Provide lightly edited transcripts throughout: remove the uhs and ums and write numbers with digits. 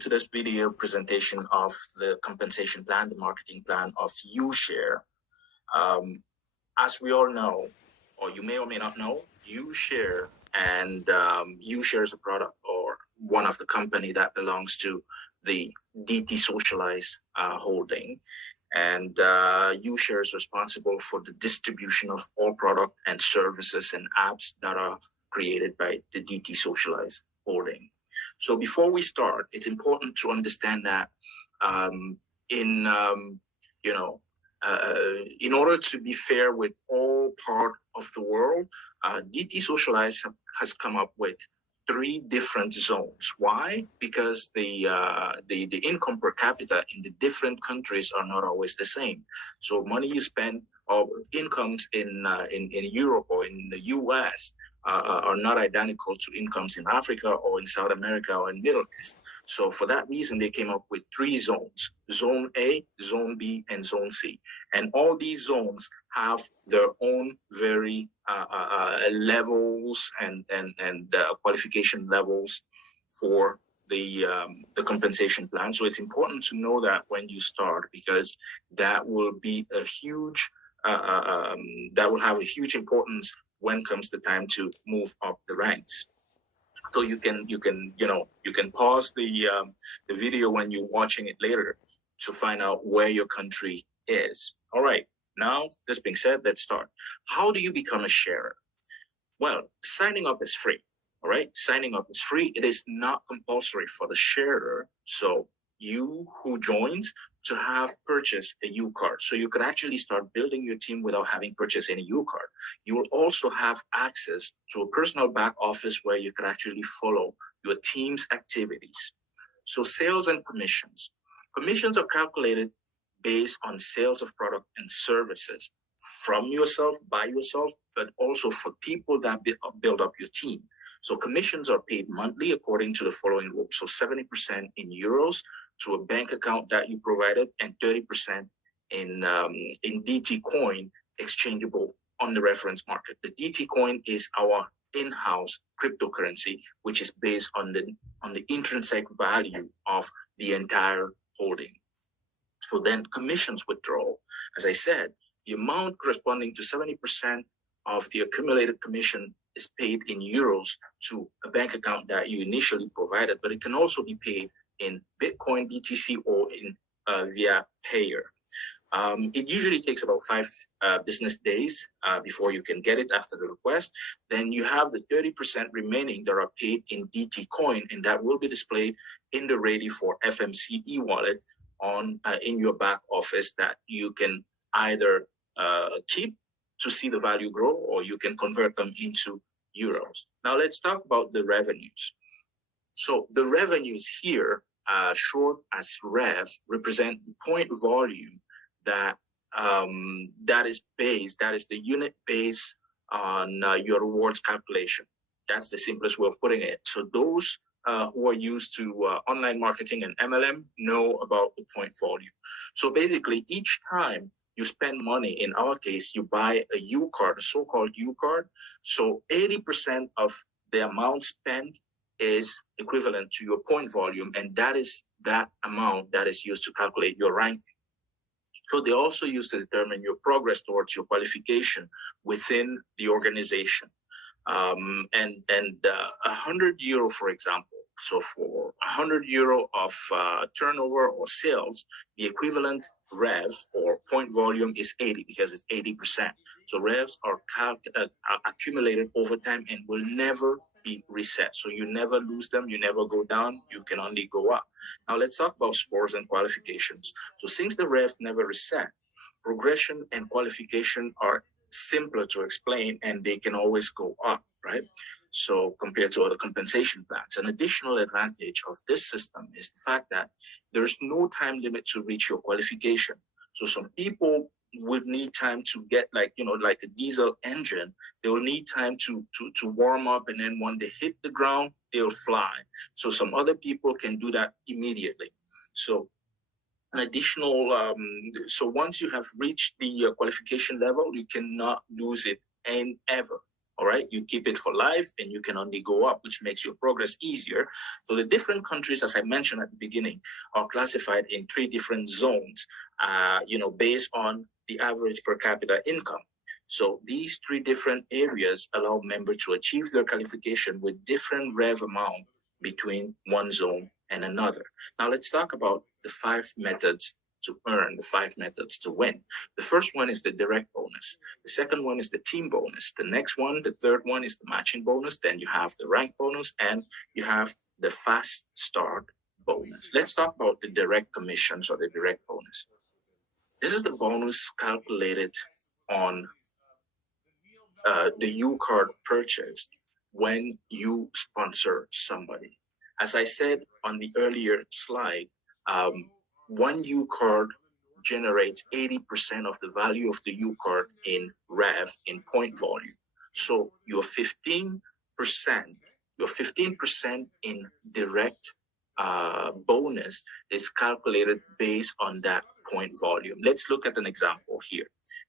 To this video presentation of the compensation plan, the marketing plan of Ushare. As we all know, or you may or may not know, Ushare and Ushare is a product or one of the company that belongs to the DT Socialize holding. And Ushare is responsible for the distribution of all product and services and apps that are created by the DT Socialize holding. So before we start, it's important to understand that in order to be fair with all part of the world, DT Socialize has come up with 3 different zones. Why? Because the income per capita in the different countries are not always the same. So money you spend or incomes in Europe or in the US are not identical to incomes in Africa or in South America or in Middle East. So for that reason, they came up with 3 zones: Zone A, Zone B, and Zone C. And all these zones have their own very levels and qualification levels for the compensation plan. So it's important to know that when you start, because that will be a huge that will have a huge importance when comes the time to move up the ranks. So you can pause the video when you're watching it later to find out where your country is. All right. Now, this being said, let's start. How do you become a sharer? Well, signing up is free. All right. Signing up is free. It is not compulsory for the sharer. So you who joins to have purchased a U card. So you could actually start building your team without having purchased any U card. You will also have access to a personal back office where you could actually follow your team's activities. So sales and commissions. Commissions are calculated based on sales of product and services from yourself, by yourself, but also for people that build up your team. So commissions are paid monthly according to the following rules. So 70% in euros to a bank account that you provided, and 30% in DT coin exchangeable on the reference market. The DT coin is our in-house cryptocurrency, which is based on the intrinsic value of the entire holding. So then commissions withdrawal, as I said, the amount corresponding to 70% of the accumulated commission is paid in euros to a bank account that you initially provided, but it can also be paid in Bitcoin, BTC, or in via payer. It usually takes about 5 business days before you can get it after the request. Then you have the 30% remaining that are paid in DT coin, and that will be displayed in the ready for FMC e-wallet on in your back office that you can either keep to see the value grow, or you can convert them into euros. Now let's talk about the revenues. So the revenues here, short as rev, represent point volume that is the unit based on your rewards calculation. That's the simplest way of putting it. So those who are used to online marketing and MLM know about the point volume. So basically, each time you spend money, in our case, you buy a U card, a so-called U card. So 80% of the amount spent is equivalent to your point volume, and that is that amount that is used to calculate your ranking. So they also use to determine your progress towards your qualification within the organization. And 100 euro, for example. So for 100 euro of turnover or sales, the equivalent rev or point volume is 80, because it's 80%. So revs are accumulated over time and will never be reset. So you never lose them, you never go down, you can only go up. Now let's talk about scores and qualifications. So since the revs never reset, progression and qualification are simpler to explain, and they can always go up, right? So compared to other compensation plans, an additional advantage of this system is the fact that there's no time limit to reach your qualification. So some people would need time to get like a diesel engine. They will need time to warm up, and then when they hit the ground, they'll fly. So some other people can do that immediately. So an additional, so once you have reached the qualification level, you cannot lose it and ever. All right, you keep it for life and you can only go up, which makes your progress easier. So the different countries, as I mentioned at the beginning, are classified in 3 different zones, based on the average per capita income. So these 3 different areas allow members to achieve their qualification with different rev amount between one zone and another. Now let's talk about the 5 methods to earn, the 5 methods to win. The first one is the direct bonus. The second one is the team bonus. The next one, the third one, is the matching bonus. Then you have the rank bonus and you have the fast start bonus. Let's talk about the direct commissions or the direct bonus. This is the bonus calculated on the U card purchased when you sponsor somebody. As I said on the earlier slide, one U card generates 80% of the value of the U card in rev, in point volume. So your 15% in direct bonus is calculated based on that point volume. Let's look at an example here.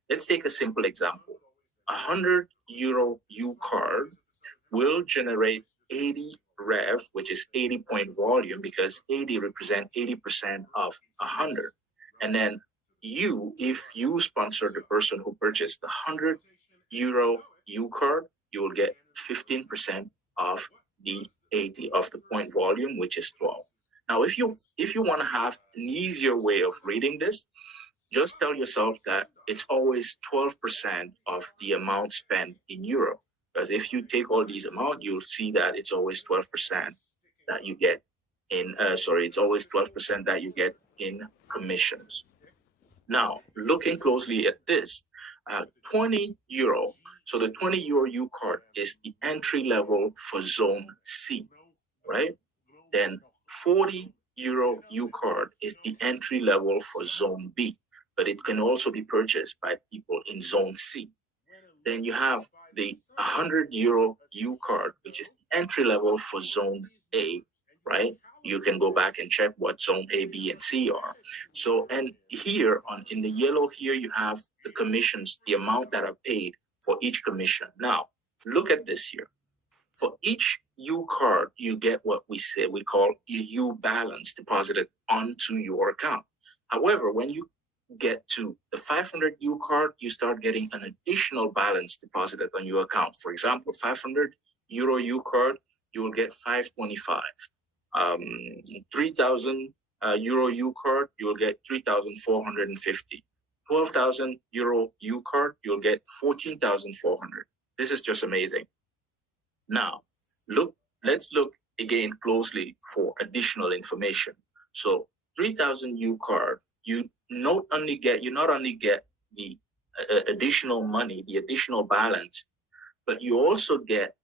Let's take a simple example. €100 U card will generate 80 rev, which is 80 point volume, because 80 represent 80% of 100. And then if you sponsor the person who purchased the €100 U card, you will get 15% of the 80 of the point volume, which is 12. Now, if you want to have an easier way of reading this, just tell yourself that it's always 12% of the amount spent in euro. Because if you take all these amounts, you'll see that it's always 12% that you get in, it's always 12% that you get in commissions. Now, looking closely at this, €20. So the €20 U card is the entry level for zone C, right? Then €40 U card is the entry level for zone B, but it can also be purchased by people in zone C. Then you have the €100 U card, which is the entry level for zone A, right? You can go back and check what zone A, B, and C are. So, and here in the yellow here, you have the commissions, the amount that are paid for each commission. Now, look at this here. For each U card, you get what we call a U balance deposited onto your account. However, when you get to the 500 U card, you start getting an additional balance deposited on your account. For example, €500 U card, you will get 525. 3,000 euro U card, you will get 3,450. 12,000 euro U card, you'll get 14,400. This is just amazing. Now, let's look again closely for additional information. So 3,000 U card, you not only get the additional money, the additional balance, but you also get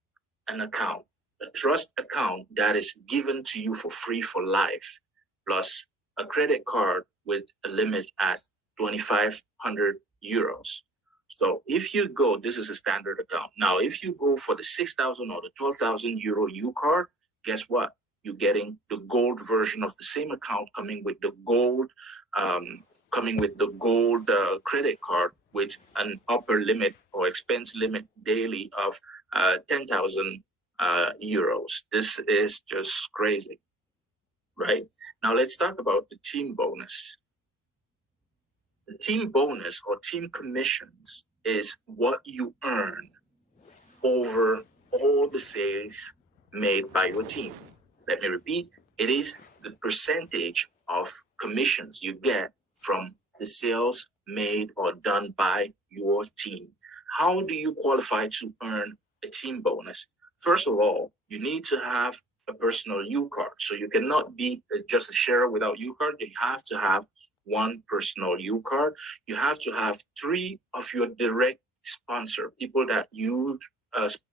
an account, a trust account that is given to you for free for life, plus a credit card with a limit at 2,500 euros. So if you go, this is a standard account. Now, if you go for the 6,000 or the 12,000 euro U card, guess what? You're getting the gold version of the same account, coming with the gold credit card with an upper limit or expense limit daily of 10,000 euros. This is just crazy, right? Now let's talk about the team bonus. The team bonus or team commissions is what you earn over all the sales made by your team. Let me repeat, it is the percentage of commissions you get from the sales made or done by your team. How do you qualify to earn a team bonus? First of all, you need to have a personal U card. So you cannot be just a sharer without U card. You have to have one personal U card. You have to have 3 of your direct sponsor, people that you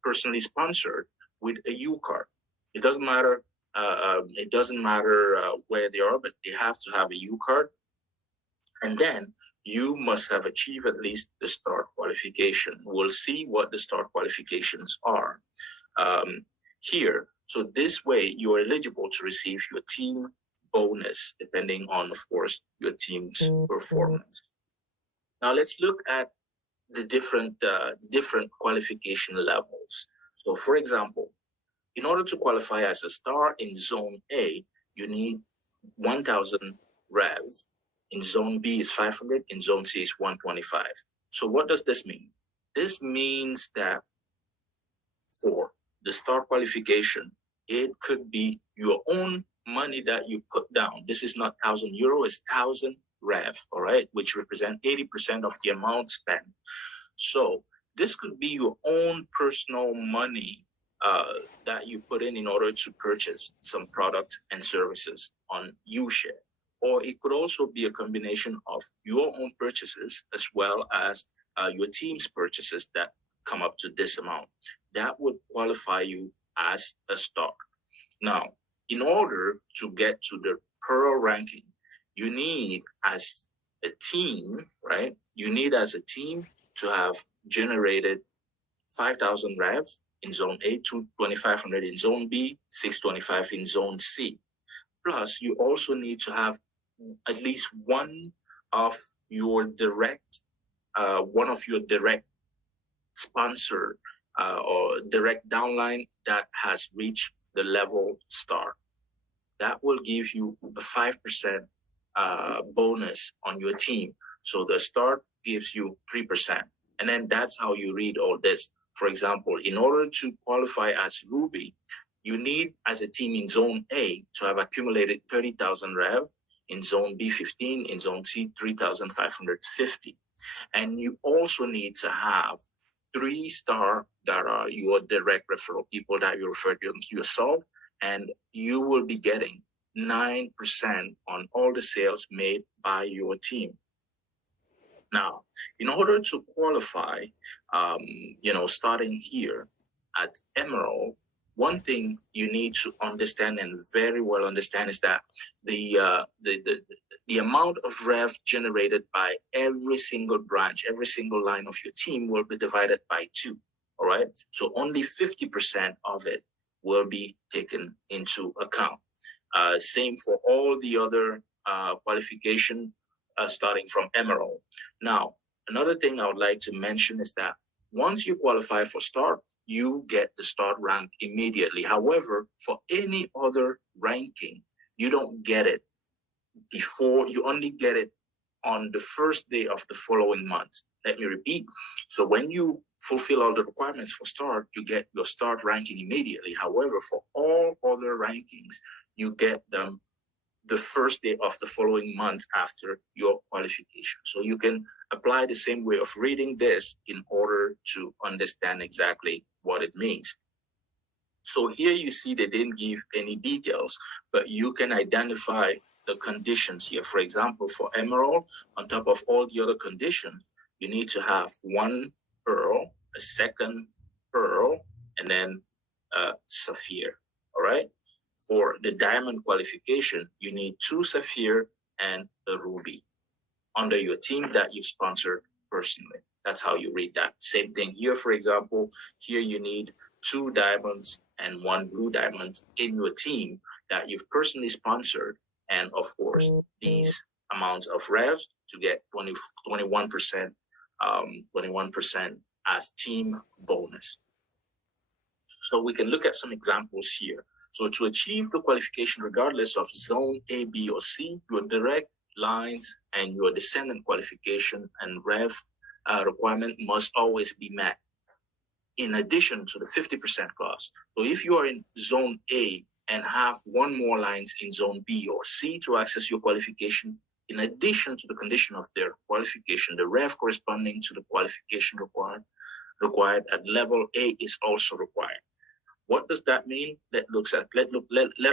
personally sponsored with a U card. It doesn't matter. Where they are, but they have to have a U card. And then you must have achieved at least the start qualification. We'll see what the start qualifications are here. So this way, you are eligible to receive your team bonus, depending on, of course, your team's performance. Now let's look at the different qualification levels. So, for example, in order to qualify as a star in Zone A, you need 1,000 rev. In Zone B is 500. In Zone C is 125. So what does this mean? This means that for the star qualification, it could be your own money that you put down. This is not €1,000, it's 1,000 rev, all right, which represent 80% of the amount spent. So this could be your own personal money that you put in order to purchase some products and services on Ushare. Or it could also be a combination of your own purchases as well as your team's purchases that come up to this amount. That would qualify you as a star. Now, in order to get to the Pearl ranking, you need as a team, right? You need as a team to have generated 5,000 rev in Zone A, 2,500 in Zone B, 625 in Zone C. Plus, you also need to have at least one of your direct sponsor or direct downline that has reached the level star. That will give you a 5% bonus on your team. So the star gives you 3%. And then that's how you read all this. For example, in order to qualify as Ruby, you need as a team in Zone A to have accumulated 30,000 rev, in Zone B 15, in Zone C 3,550. And you also need to have 3 star that are your direct referral people that you refer to yourself, and you will be getting 9% on all the sales made by your team. Now, in order to qualify, starting here at Emerald, one thing you need to understand and very well understand is that the amount of rev generated by every single branch, every single line of your team will be divided by 2. All right. So only 50% of it will be taken into account. Same for all the other qualification starting from Emerald. Now, another thing I would like to mention is that once you qualify for Star, you get the Star rank immediately. However, for any other ranking, you don't get it before, you only get it on the first day of the following month. Let me repeat. So when you fulfill all the requirements for Star, you get your Star ranking immediately. However, for all other rankings, you get them the first day of the following month after your qualification. So you can apply the same way of reading this in order to understand exactly what it means. So here you see they didn't give any details, but you can identify the conditions here. For example, for Emerald, on top of all the other conditions, you need to have 1 pearl, a 2nd pearl, and then a sapphire, all right? For the diamond qualification, you need 2 sapphire and a ruby under your team that you sponsored personally. That's how you read that. Same thing here, for example, here you need 2 diamonds and 1 blue diamond in your team that you've personally sponsored. And of course, these amounts of revs to get 21% as team bonus. So we can look at some examples here. So to achieve the qualification, regardless of Zone A, B, or C, your direct lines and your descendant qualification and rev requirement must always be met, in addition to the 50% clause. So if you are in Zone A and have 1 more lines in Zone B or C to access your qualification, in addition to the condition of their qualification, the rev corresponding to the qualification required at level A is also required. What does that mean? Let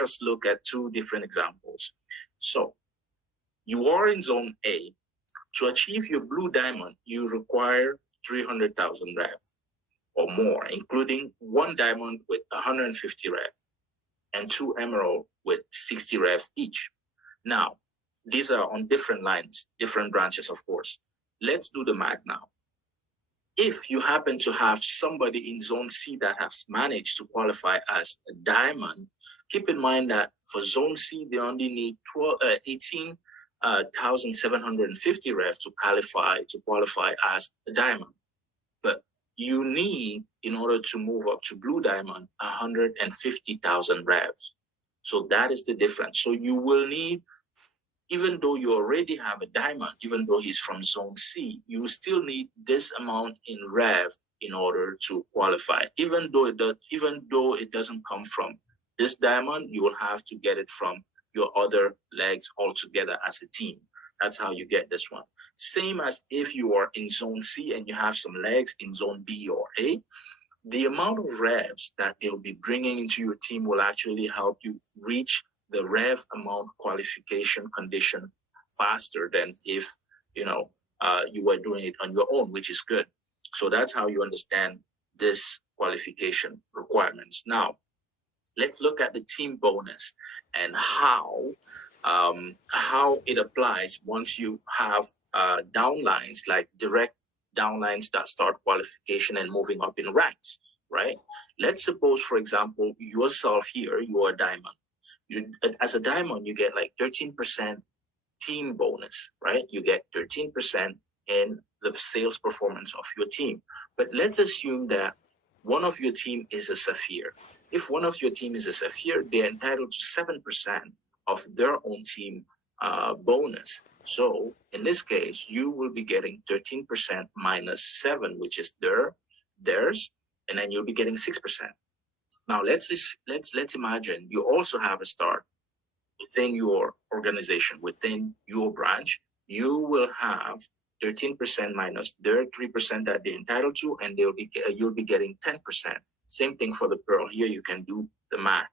us look at 2 different examples. So you are in Zone A. To achieve your blue diamond, you require 300,000 rev or more, including 1 diamond with 150 rev and 2 emerald with 60 rev each. Now, these are on different lines, different branches, of course. Let's do the math now. If you happen to have somebody in Zone C that has managed to qualify as a diamond, keep in mind that for Zone C, they only need 18,750 rev to qualify as a diamond. you need, in order to move up to blue diamond, 150,000 revs. So that is the difference. So you will need, even though you already have a diamond, even though he's from zone C, you still need this amount in rev in order to qualify. Even though it doesn't come from this diamond, you will have to get it from your other legs all together as a team. That's how you get this one. Same as if you are in zone C and you have some legs in zone B or A, the amount of revs that they'll be bringing into your team will actually help you reach the rev amount qualification condition faster than if you were doing it on your own, which is good. So that's how you understand this qualification requirements. Now, let's look at the team bonus and how it applies once you have downlines, like direct downlines that start qualification and moving up in ranks, right? Let's suppose, for example, yourself here, you are a diamond. As a diamond, you get like 13% team bonus, right? You get 13% in the sales performance of your team. But let's assume that one of your team is a sapphire. If one of your team is a sapphire, they're entitled to 7% of their own team bonus. So in this case, you will be getting 13% minus 7, which is theirs, and then you'll be getting 6%. Now let's imagine you also have a star within your organization, within your branch. You will have 13% minus their 3% that they're entitled to, and you'll be getting 10%. Same thing for the pearl. Here you can do the math.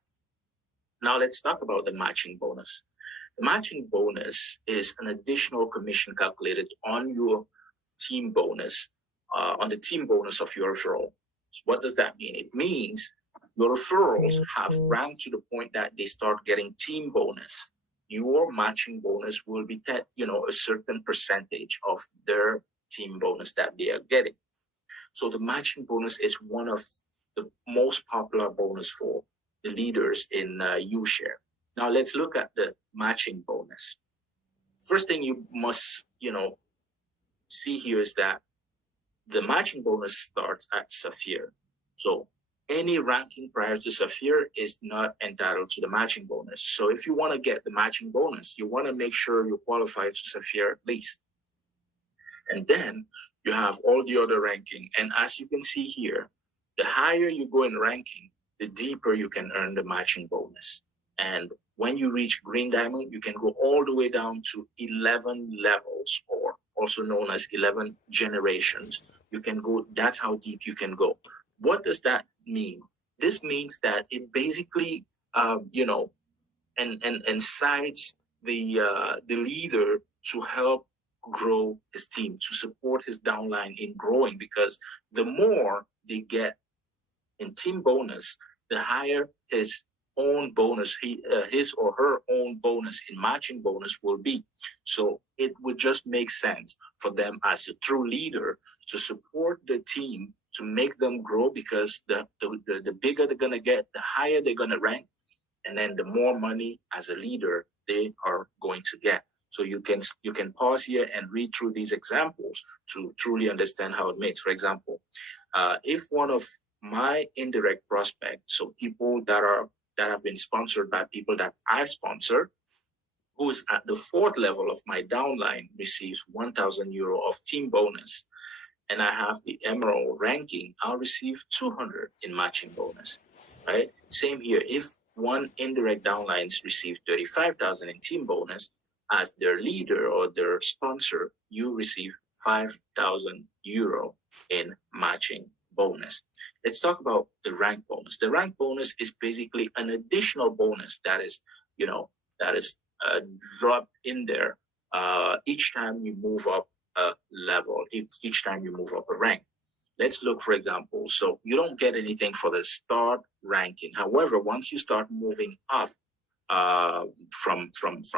Now let's talk about the matching bonus. The matching bonus is an additional commission calculated on your team bonus, on the team bonus of your referral. So what does that mean? It means your referrals have ranked to the point that they start getting team bonus. Your matching bonus will be a certain percentage of their team bonus that they are getting. So the matching bonus is one of the most popular bonus for the leaders in Ushare. Now let's look at the matching bonus. First thing you must, see here is that the matching bonus starts at Sapphire. So any ranking prior to Sapphire is not entitled to the matching bonus. So if you want to get the matching bonus, you want to make sure you qualify to Sapphire at least. And then you have all the other ranking. And as you can see here, the higher you go in ranking, the deeper you can earn the matching bonus. And when you reach green diamond, you can go all the way down to 11 levels, or also known as 11 generations. You can go, that's how deep you can go. What does that mean? This means that it basically, incites the leader to help grow his team, to support his downline in growing, because the more they get in team bonus, the higher his own bonus, his or her own bonus in matching bonus will be. So it would just make sense for them as a true leader to support the team, to make them grow, because the bigger they're gonna get, the higher they're gonna rank, and then the more money as a leader they are going to get. So you can pause here and read through these examples to truly understand how it makes. For example, if one of my indirect prospects, so people that have been sponsored by people that I sponsor, who is at the 4th level of my downline, receives 1,000 euro of team bonus, and I have the emerald ranking, I'll receive 200 in matching bonus, right? Same here. If one indirect downlines receive 35,000 in team bonus, as their leader or their sponsor, you receive 5,000 euro in matching bonus. Let's talk about the rank bonus. The rank bonus is basically an additional bonus that is dropped in there each time you move up a level, each time you move up a rank. Let's look, for example, so you don't get anything for the start ranking. However, once you start moving up from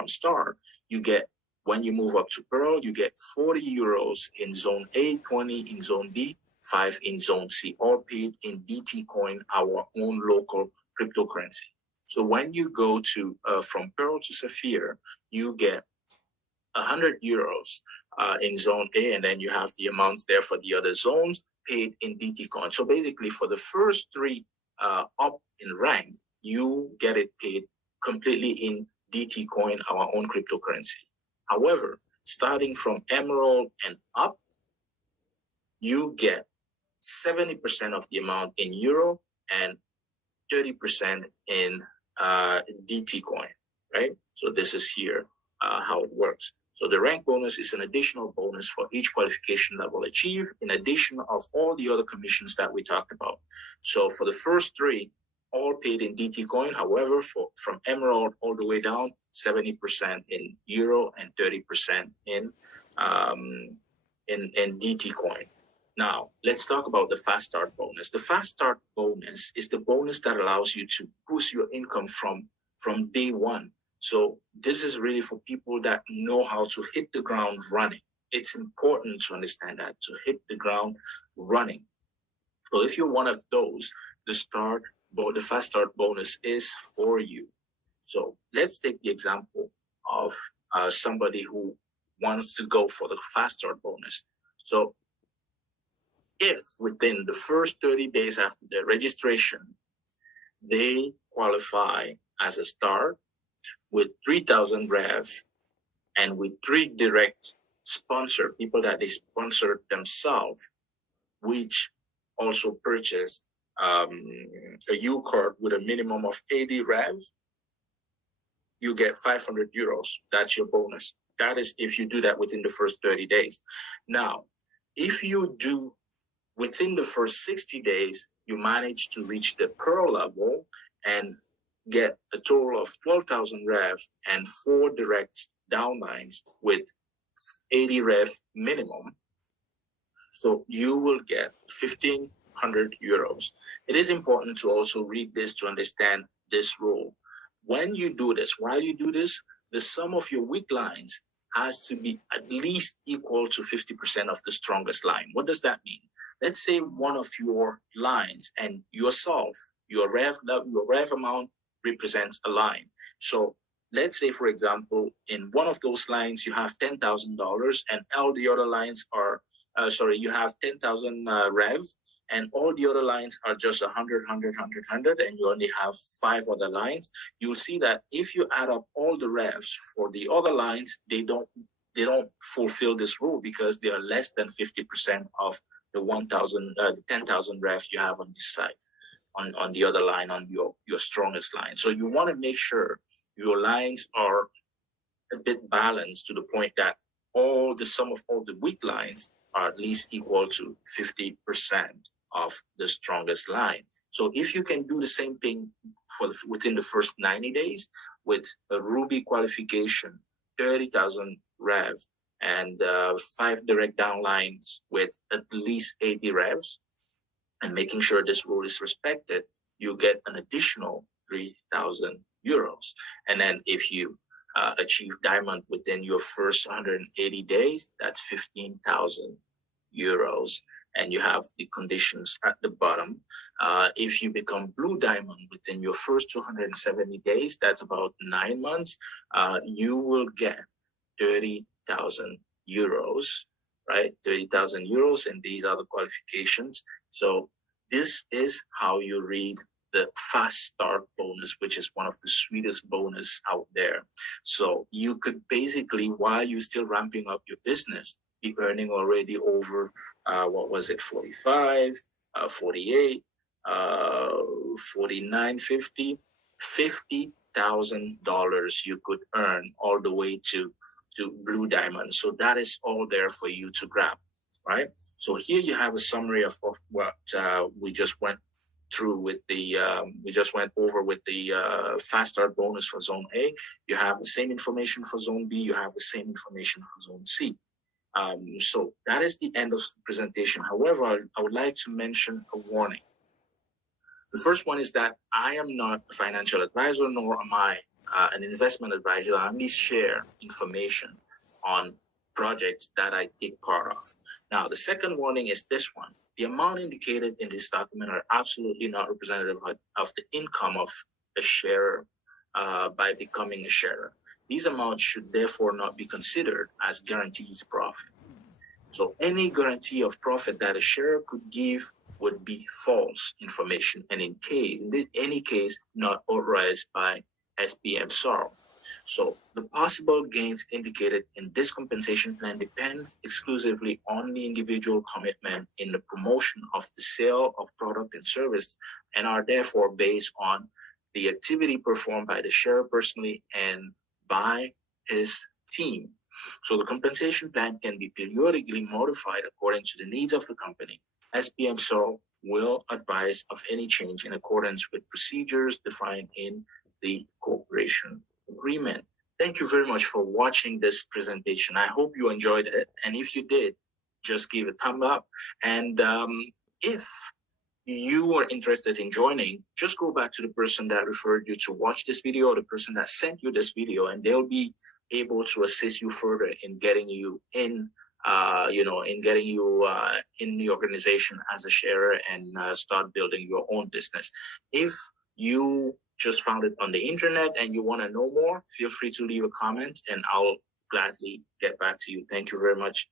star, you get, when you move up to pearl, you get 40 euros in zone A, 20 in zone B, 5 in zone C, all paid in DT coin, our own local cryptocurrency. So when you go to from pearl to sapphire, you get 100 euros in zone A, and then you have the amounts there for the other zones, paid in DT coin. So basically, for the first three up in rank, you get it paid completely in DT coin, our own cryptocurrency. However, starting from Emerald and up, you get 70% of the amount in euro and 30% in DT coin, right? So this is here how it works. So the rank bonus is an additional bonus for each qualification level achieved, in addition of all the other commissions that we talked about. So for the first three, all paid in DT coin. However, from Emerald all the way down, 70% in euro and 30% in DT coin. Now, let's talk about the fast start bonus. The fast start bonus is the bonus that allows you to boost your income from day one. So this is really for people that know how to hit the ground running. It's important to understand that, to hit the ground running. So if you're one of those, the fast start bonus is for you. So let's take the example of somebody who wants to go for the fast start bonus. So if within the first 30 days after their registration, they qualify as a star with 3,000 rev and with 3 direct sponsor, people that they sponsored themselves, which also purchased a U card with a minimum of 80 rev, you get 500 euros. That's your bonus. That is if you do that within the first 30 days. Now, if you do within the first 60 days, you manage to reach the Pearl level and get a total of 12,000 rev and 4 direct downlines with 80 rev minimum. So you will get 1,500 euros. It is important to also read this to understand this rule. When you do this, while you do this, the sum of your weak lines has to be at least equal to 50% of the strongest line. What does that mean? Let's say one of your lines and yourself, your rev amount represents a line. So let's say, for example, in one of those lines, you have $10,000 and all the other lines are, you have 10,000 rev and all the other lines are just 100, 100, 100, 100, and you only have 5 other lines. You'll see that if you add up all the revs for the other lines, they don't fulfill this rule because they are less than 50% of the 10,000 revs you have on this side, on the other line, on your strongest line. So you want to make sure your lines are a bit balanced to the point that all the sum of all the weak lines are at least equal to 50% of the strongest line. So if you can do the same thing within the first 90 days with a Ruby qualification, 30,000 rev, and 5 direct downlines with at least 80 revs, and making sure this rule is respected, you get an additional 3,000 euros. And then if you achieve diamond within your first 180 days, that's 15,000 euros. And you have the conditions at the bottom. If you become blue diamond within your first 270 days, that's about 9 months, you will get 30,000 euros, right? 30,000 euros, and these are the qualifications. So this is how you read the fast start bonus, which is one of the sweetest bonus out there. So you could basically, while you're still ramping up your business, be earning already over 45, 48, 49, 50, $50,000 you could earn all the way to blue diamond. So that is all there for you to grab, right? So here you have a summary of what we just went through with the fast start bonus for zone A. You have the same information for zone B. You have the same information for zone C. So that is the end of the presentation. However, I would like to mention a warning. The first one is that I am not a financial advisor, nor am I an investment advisor. I only share information on projects that I take part of. Now, the second warning is this one. The amount indicated in this document are absolutely not representative of the income of a sharer by becoming a sharer. These amounts should therefore not be considered as guarantees profit. So any guarantee of profit that a sharer could give would be false information, and in any case not authorized by SPM SAR. So the possible gains indicated in this compensation plan depend exclusively on the individual commitment in the promotion of the sale of product and service, and are therefore based on the activity performed by the sharer personally and by his team. So the compensation plan can be periodically modified according to the needs of the company. SPM SAR will advise of any change in accordance with procedures defined in the cooperation agreement. Thank you very much for watching this presentation. I hope you enjoyed it. And if you did, just give a thumb up. And if you are interested in joining, just go back to the person that referred you to watch this video, or the person that sent you this video, and they'll be able to assist you further in getting you in in the organization as a sharer and start building your own business. If you just found it on the internet and you want to know more, feel free to leave a comment and I'll gladly get back to you. Thank you very much.